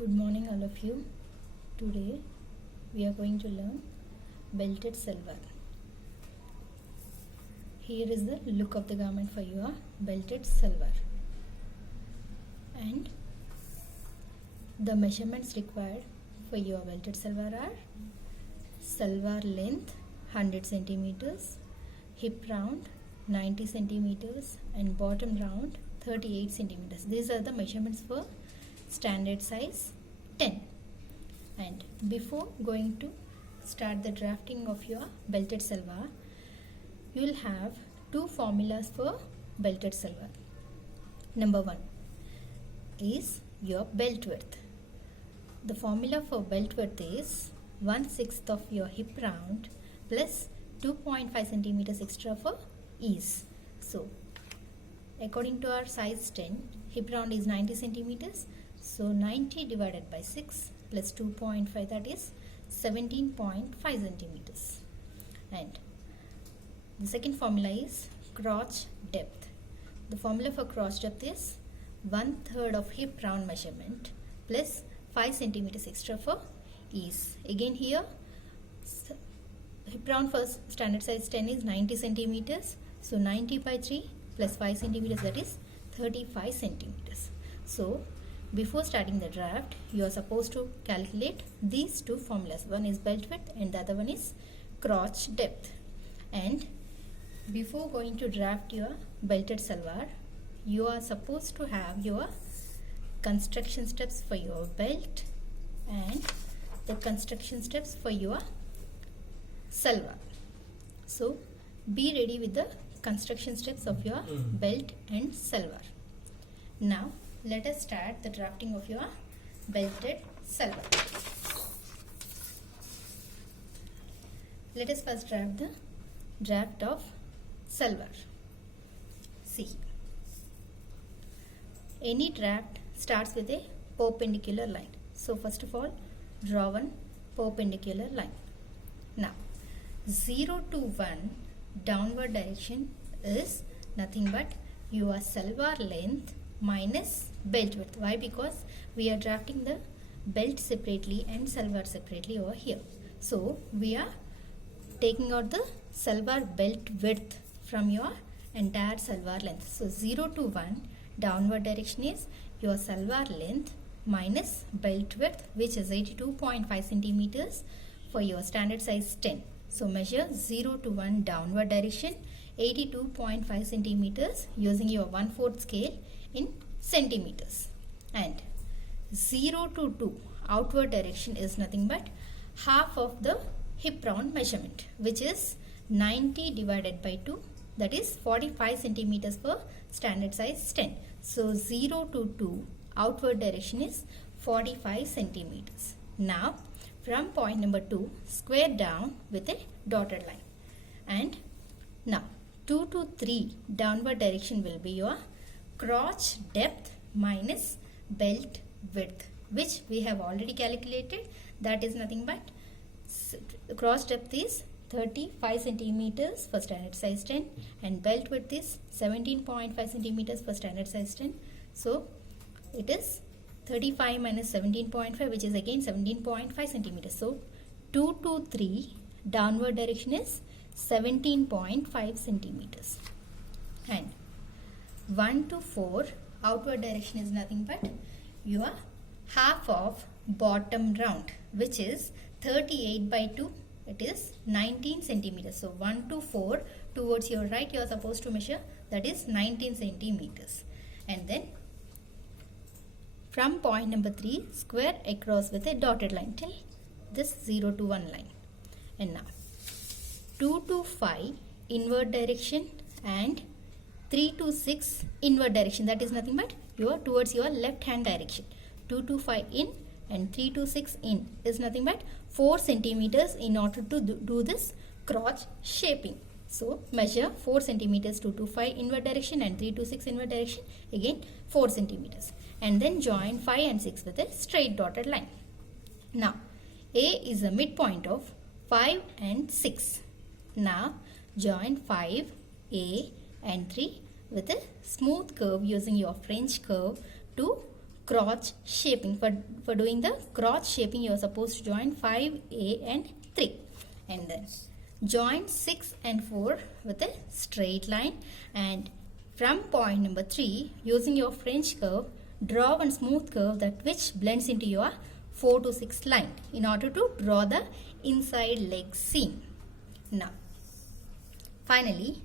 Good morning all of you. Today we are going to learn belted salwar. Here is the look of the garment for your belted salwar. And the measurements required for your belted salwar are salwar length 100 centimeters, hip round 90 centimeters and bottom round 38 centimeters. These are the measurements for standard size 10. And before going to start the drafting of your belted salwar, you will have two formulas for belted salwar. Number one is your belt width. The formula for belt width is 1/6 of your hip round plus 2.5 centimeters extra for ease. So according to our size 10, hip round is 90 centimeters. So 90 divided by 6 plus 2.5, that is 17.5 centimeters. And the second formula is crotch depth. The formula for crotch depth is 1/3 of hip round measurement plus 5 centimeters extra for ease. Again here, hip round for standard size 10 is 90 centimeters. So 90 by 3 plus 5 centimeters, that is 35 centimeters. So before starting the draft, you are supposed to calculate these two formulas. One is belt width and the other one is crotch depth. And before going to draft your belted salwar, you are supposed to have your construction steps for your belt and the construction steps for your salwar. So be ready with the construction steps of your belt and salwar. Now let us start the drafting of your belted salwar. Let us first draft the draft of salwar. See, any draft starts with a perpendicular line. So first of all, draw one perpendicular line. Now 0 to 1 downward direction is nothing but your salwar length minus belt width. Why? Because we are drafting the belt separately and salwar separately over here. So we are taking out the salwar belt width from your entire salwar length. So 0 to 1 downward direction is your salwar length minus belt width, which is 82.5 centimeters for your standard size 10. So measure 0 to 1 downward direction 82.5 centimeters using your 1/4 scale in centimeters. And 0 to 2 outward direction is nothing but half of the hip round measurement, which is 90 divided by 2, that is 45 centimeters for standard size 10. So 0 to 2 outward direction is 45 centimeters. Now from point number 2, square down with a dotted line. And now 2 to 3 downward direction will be your crotch depth minus belt width, which we have already calculated. That is nothing but crotch depth is 35 centimeters for standard size 10 and belt width is 17.5 centimeters for standard size 10. So it is 35 minus 17.5, which is again 17.5 centimeters. So 2 to 3 downward direction is 17.5 centimeters. And 1 to 4 outward direction is nothing but your half of bottom round, which is 38 by 2, it is 19 centimeters. So 1 to 4 towards your right you are supposed to measure, that is 19 centimeters. And then from point number 3, square across with a dotted line till this 0 to 1 line. And now 2 to 5 inward direction and 3 to 6 inward direction, that is nothing but your towards your left hand direction. 2 to 5 in and 3 to 6 in is nothing but 4 centimeters in order to do this crotch shaping. So measure 4 centimeters 2 to 5 inward direction and 3 to 6 inward direction, again 4 centimeters. And then join 5 and 6 with a straight dotted line. Now A is the midpoint of 5 and 6. Now join 5, A and 3 with a smooth curve using your French curve to crotch shaping. For doing the crotch shaping, you are supposed to join 5A and 3. And then join 6 and 4 with a straight line. And from point number 3, using your French curve, draw one smooth curve that which blends into your 4 to 6 line in order to draw the inside leg seam. Now, finally,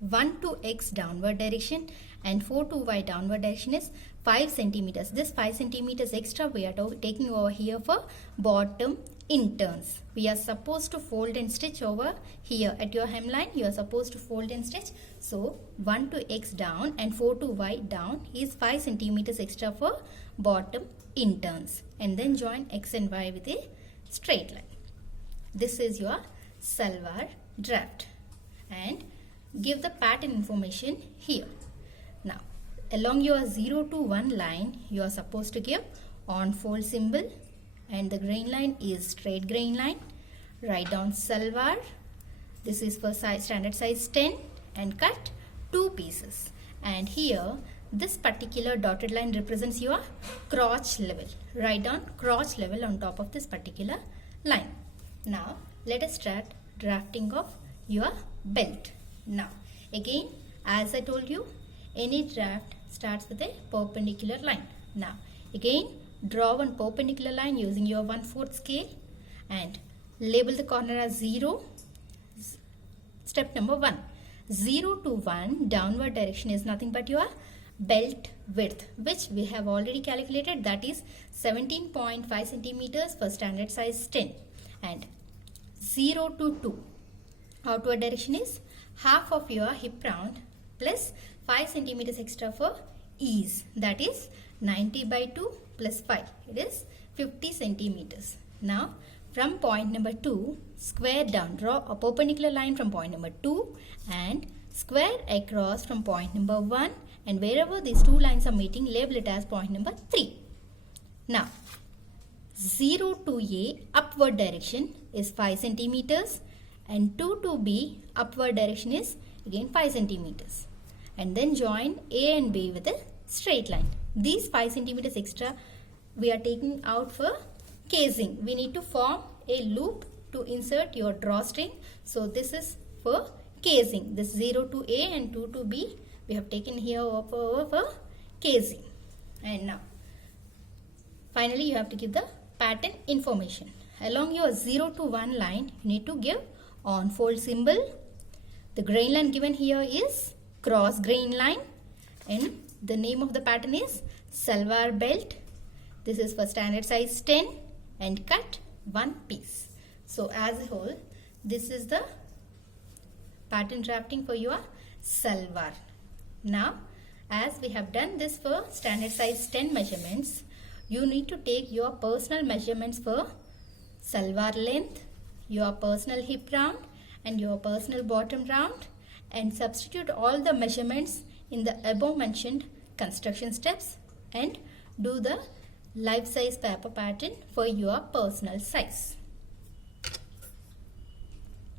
1 to X downward direction and 4 to Y downward direction is 5 centimeters. This 5 centimeters extra we are taking over here for bottom interns. We are supposed to fold and stitch over here at your hemline. You are supposed to fold and stitch. So 1 to X down and 4 to Y down is 5 centimeters extra for bottom interns. And then join X and Y with a straight line. This is your Salwar draft. And give the pattern information here. Now, along your 0 to 1 line, you are supposed to give on fold symbol, and the grain line is straight grain line. Write down Salwar. This is for standard size 10 and cut 2 pieces. And here, this particular dotted line represents your crotch level. Write down crotch level on top of this particular line. Now, let us start drafting of your belt. Now, again, as I told you, any draft starts with a perpendicular line. Now, again, draw one perpendicular line using your 1/4 scale and label the corner as 0. Step number 1. 0 to 1 downward direction is nothing but your belt width, which we have already calculated. That is 17.5 centimeters for standard size 10. And 0 to 2 outward direction is half of your hip round plus 5 centimeters extra for ease. That is 90 by 2 plus 5. It is 50 centimeters. Now, from point number 2, square down. Draw a perpendicular line from point number 2 and square across from point number 1. And wherever these two lines are meeting, label it as point number 3. Now, 0 to A upward direction is 5 centimeters. And 2 to B upward direction is again 5 centimeters. And then join A and B with a straight line. These 5 centimeters extra we are taking out for casing. We need to form a loop to insert your drawstring. So this is for casing. This 0 to A and 2 to B we have taken here over for casing. And now, finally you have to give the pattern information. Along your 0 to 1 line, you need to give on fold symbol. The grain line given here is cross grain line, and the name of the pattern is Salwar belt. This is for standard size 10 and cut 1 piece. So as a whole, this is the pattern drafting for your Salwar. Now, as we have done this for standard size 10 measurements, you need to take your personal measurements for Salwar length, your personal hip round and your personal bottom round, and substitute all the measurements in the above mentioned construction steps and do the life size paper pattern for your personal size.